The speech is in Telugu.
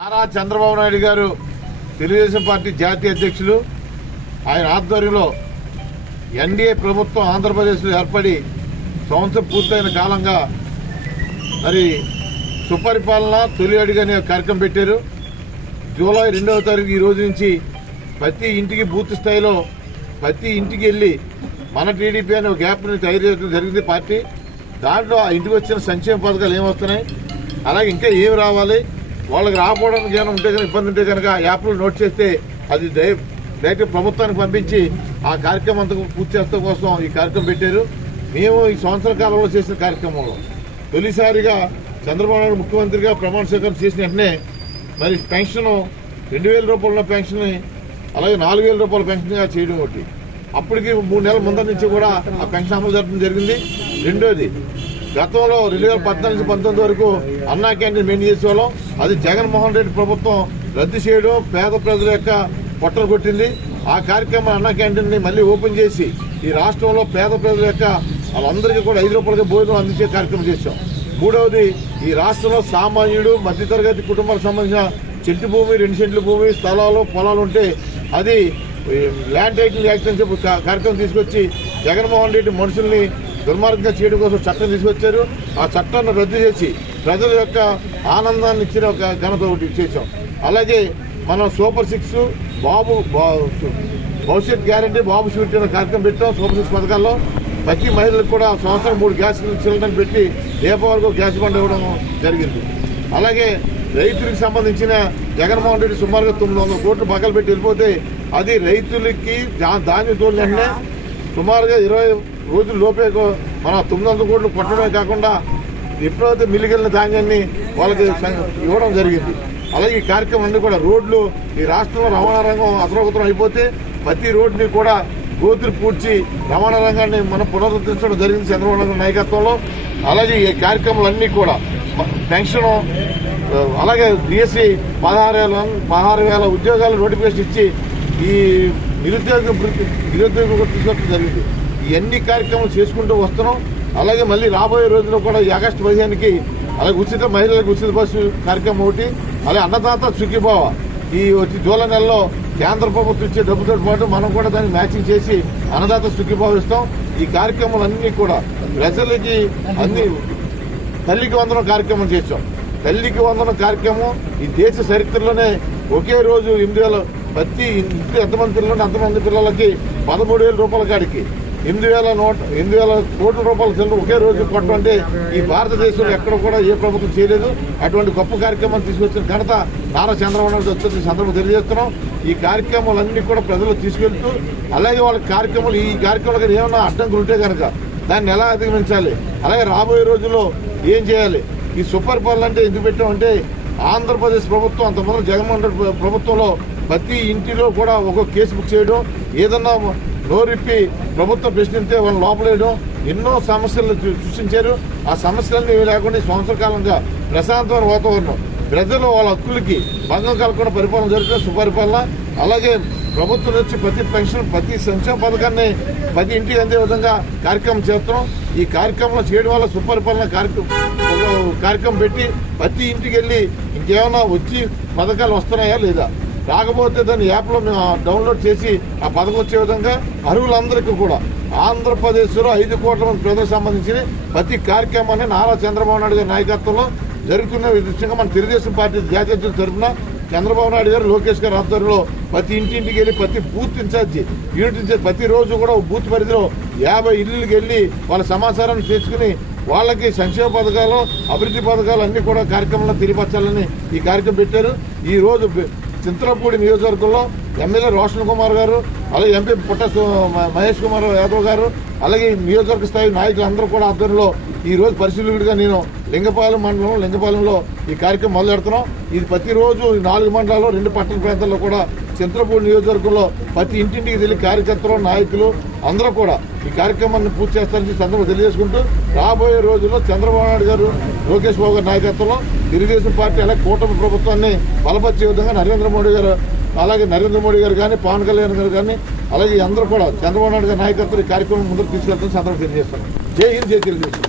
నారా చంద్రబాబు నాయుడు గారు తెలుగుదేశం పార్టీ జాతీయ అధ్యక్షులు ఆయన ఆధ్వర్యంలో ఎన్డీఏ ప్రభుత్వం ఆంధ్రప్రదేశ్లో ఏర్పడి సంవత్సరం పూర్తయిన కాలంగా మరి సుపరిపాలన తొలి అడుగు అనే కార్యక్రమం పెట్టారు. జూలై 2వ తారీఖు ఈ రోజు నుంచి ప్రతి ఇంటికి బూత్ స్థాయిలో ప్రతి ఇంటికి వెళ్ళి మన టీడీపీ అనే ఒక యాప్ని తయారు చేయడం జరిగింది పార్టీ. దాంట్లో ఆ ఇంటికి వచ్చిన సంక్షేమ పథకాలు ఏమొస్తున్నాయి, అలాగే ఇంకా ఏమి రావాలి, వాళ్ళకి రాకపోవడానికి ఏమైనా ఉంటే కనుక ఇబ్బంది ఉంటే కనుక యాప్లు నోట్ చేస్తే అది డైరెక్ట్ ప్రభుత్వానికి పంపించి ఆ కార్యక్రమం అంతా పూర్తి చేస్తాం కోసం ఈ కార్యక్రమం పెట్టారు. మేము ఈ సంవత్సర కాలంలో చేసిన కార్యక్రమంలో తొలిసారిగా చంద్రబాబు నాయుడు ముఖ్యమంత్రిగా ప్రమాణ స్వీకారం చేసిన వెంటనే మరి పెన్షన్ 2,000 రూపాయల పెన్షన్ని అలాగే 4,000 రూపాయల పెన్షన్గా చేయడం ఒకటి. అప్పటికి 3 నెలల ముందర నుంచి కూడా ఆ పెన్షన్ అమలు జరపడం జరిగింది. రెండోది, గతంలో 2014-19 వరకు అన్నా క్యాంటీన్ మెయింటైన్ చేసేవాళ్ళం. అది జగన్మోహన్ రెడ్డి ప్రభుత్వం రద్దు చేయడం పేద ప్రజల యొక్క పొట్టలు కొట్టింది. ఆ కార్యక్రమం అన్నా క్యాంటీన్ని మళ్ళీ ఓపెన్ చేసి ఈ రాష్ట్రంలో పేద ప్రజల యొక్క వాళ్ళందరికీ కూడా 5 రూపాయలకి భోజనం అందించే కార్యక్రమం చేశాం. మూడవది, ఈ రాష్ట్రంలో సామాన్యుడు మధ్యతరగతి కుటుంబాలకు సంబంధించిన చెట్టు భూమి 2 సెంట్ల భూమి స్థలాలు పొలాలు ఉంటే అది ల్యాండ్ టైటిల్ యాక్ట్ అని చెప్పి కార్యక్రమం తీసుకొచ్చి జగన్మోహన్ రెడ్డి మనుషుల్ని దుర్మార్గంగా చేయడం కోసం చట్టం తీసుకొచ్చారు. ఆ చట్టాన్ని రద్దు చేసి ప్రజల యొక్క ఆనందాన్ని ఇచ్చిన ఒక ఘనత ఒకటి చేశాం. అలాగే మనం సూపర్ 6 భవిష్యత్ గ్యారంటీ బాబు షూరిటీ అనే కార్యక్రమం పెట్టాం. సూపర్ 6 పథకాల్లో ప్రతి మహిళలకు కూడా సంవత్సరం 3 గ్యాస్ సిలిండర్లు పెట్టి రేపు వరకు గ్యాస్ బండ్ ఇవ్వడం జరిగింది. అలాగే రైతులకు సంబంధించిన జగన్మోహన్ రెడ్డి సుమారుగా 900 కోట్లు పక్కలు పెట్టి వెళ్ళిపోతే అది రైతులకి ధాన్యం తోలిన సుమారుగా 20 రోజుల లోపే మన 900 కోట్లు కొట్టడమే కాకుండా ఎప్పుడైతే మిలిగిన ధాన్యాన్ని వాళ్ళకి ఇవ్వడం జరిగింది. అలాగే ఈ కార్యక్రమం అన్ని కూడా రోడ్లు ఈ రాష్ట్రంలో రవాణా రంగం అతలోకతం అయిపోతే ప్రతి రోడ్డుని కూడా గోతులు పూడ్చి రవాణా రంగాన్ని మనం పునరుద్ధరించడం జరిగింది చంద్రబాబు నాయుడు నాయకత్వంలో. అలాగే ఈ కార్యక్రమాలన్నీ కూడా పెన్షన్ అలాగే డిఎస్సి 16,000 ఉద్యోగాలు నోటిఫికేషన్ ఇచ్చి ఈ నిరుద్యోగం తీసుకొచ్చడం జరిగింది. ఇవన్నీ కార్యక్రమాలు చేసుకుంటూ వస్తున్నాం. అలాగే మళ్ళీ రాబోయే రోజుల్లో కూడా ఈ ఆగస్టు 15కి అలాగే ఉచిత మహిళలకు ఉచిత బస్సు కార్యక్రమం ఒకటి, అలాగే అన్నదాత సుఖీభావ ఈ వచ్చి జూలై నెలలో కేంద్ర ప్రభుత్వం ఇచ్చే డబ్బుతో పాటు మనం కూడా దాన్ని మ్యాచింగ్ చేసి అన్నదాత సుఖీభావ ఇస్తాం. ఈ కార్యక్రమాలన్నీ కూడా ప్రజలకి అన్ని తల్లికి వందనం కార్యక్రమం చేస్తాం. తల్లికి వందనం కార్యక్రమం ఈ దేశ చరిత్రలోనే ఒకే రోజు 8,000 ప్రతి ఇంటి ఎంతమంది పిల్లలు అంతమంది పిల్లలకి 13,000 రూపాయల కాడికి 8,000 కోట్ల రూపాయల చెల్లు ఒకే రోజు కొట్టడం అంటే ఈ భారతదేశంలో ఎక్కడ కూడా ఏ ప్రభుత్వం చేయలేదు. అటువంటి గొప్ప కార్యక్రమం తీసుకొచ్చిన ఘనత నారా చంద్రబాబు నాయుడు వచ్చి సందర్భంగా తెలియజేస్తున్నాం. ఈ కార్యక్రమాలన్నీ కూడా ప్రజలు తీసుకెళ్తూ అలాగే వాళ్ళ కార్యక్రమాలు ఈ కార్యక్రమాలకు ఏమైనా అడ్డంకులు ఉంటే కనుక దాన్ని ఎలా అధిగమించాలి, అలాగే రాబోయే రోజుల్లో ఏం చేయాలి. ఈ సుపరిపాలన అంటే ఎందుకు పెట్టామంటే ఆంధ్రప్రదేశ్ ప్రభుత్వం అంతమంది జగన్మోహన్ రెడ్డి ప్రభుత్వంలో ప్రతి ఇంటిలో కూడా ఒక్కొక్క కేసు బుక్ చేయడం, ఏదన్నా నోరిప్పి ప్రభుత్వం ప్రశ్నిస్తే వాళ్ళని లోపలేయడం, ఎన్నో సమస్యలు సృష్టించారు. ఆ సమస్యలన్నీ లేకుండా సంవత్సర కాలంగా ప్రశాంతమైన వాతావరణం ప్రజలు వాళ్ళ హక్కులకి భంగం కలగకుండా పరిపాలన జరుగుతుంది సుపరిపాలన. అలాగే ప్రభుత్వం నుంచి ప్రతి పెన్షన్ ప్రతి సంక్షేమ పథకాన్ని ప్రతి ఇంటికి అందే విధంగా కార్యక్రమం చేస్తున్నాం. ఈ కార్యక్రమం చేయడం వల్ల సుపరిపాలన కార్యక్రమం పెట్టి ప్రతి ఇంటికి వెళ్ళి ఇంకేమైనా వచ్చి పథకాలు వస్తున్నాయా లేదా, రాకపోతే దాన్ని యాప్లో మేము డౌన్లోడ్ చేసి ఆ పథకం వచ్చే విధంగా అర్హులందరికీ కూడా ఆంధ్రప్రదేశ్లో 5 కోట్ల మంది ప్రజలకు సంబంధించిన ప్రతి కార్యక్రమాన్ని నారా చంద్రబాబు నాయుడు గారి నాయకత్వంలో జరుగుతున్న విధంగా మన తెలుగుదేశం పార్టీ జాతీయ తరఫున చంద్రబాబు నాయుడు గారు లోకేష్ గారి ఆధ్వర్యంలో ప్రతి ఇంటింటికి వెళ్ళి ప్రతి బూత్ ఇన్ఛార్జి యూనిట్ ఇన్ఛార్జి ప్రతిరోజు కూడా బూత్ పరిధిలో 50 ఇళ్ళకి వెళ్ళి వాళ్ళ సమాచారాన్ని తెచ్చుకుని వాళ్ళకి సంక్షేమ పథకాలు అభివృద్ధి పథకాలు అన్ని కూడా కార్యక్రమంలో తెలియపరచాలని ఈ కార్యక్రమం పెట్టారు. ఈ రోజు చింతలపూడి నియోజకవర్గంలో ఎమ్మెల్యే రోషన్ కుమార్ గారు, అలాగే ఎంపీ పుట్ట మహేష్ కుమార్ యాదవ్ గారు, అలాగే నియోజకవర్గ స్థాయి నాయకులందరూ కూడా ఆధ్వర్యంలో ఈ రోజు పరిశీలకుడిగా నేను లింగపాలెం మండలం లింగపాలెంలో ఈ కార్యక్రమం మొదలు పెడుతున్నాం. ఇది ప్రతిరోజు 4 మండలాల్లో 2 పట్టణ ప్రాంతాల్లో కూడా చింతలపూడి నియోజకవర్గంలో ప్రతి ఇంటింటికి వెళ్ళి కార్యకర్తలు నాయకులు అందరూ కూడా ఈ కార్యక్రమాన్ని పూర్తి చేస్తారని సందర్భంగా తెలియజేసుకుంటూ రాబోయే రోజుల్లో చంద్రబాబు నాయుడు గారు లోకేష్ బాబు గారి నాయకత్వంలో తెలుగుదేశం పార్టీ అలాగే కూటమి ప్రభుత్వాన్ని బలపరిచే విధంగా నరేంద్ర మోడీ గారు కానీ పవన్ కళ్యాణ్ గారు కానీ అలాగే అందరూ కూడా చంద్రబాబు నాయుడు గారి నాయకత్వం ఈ కార్యక్రమం ముందుకు తీసుకెళ్తారని సందర్భంగా తెలియజేస్తున్నాం. జై హింద్, జై తెలుగుదేశం.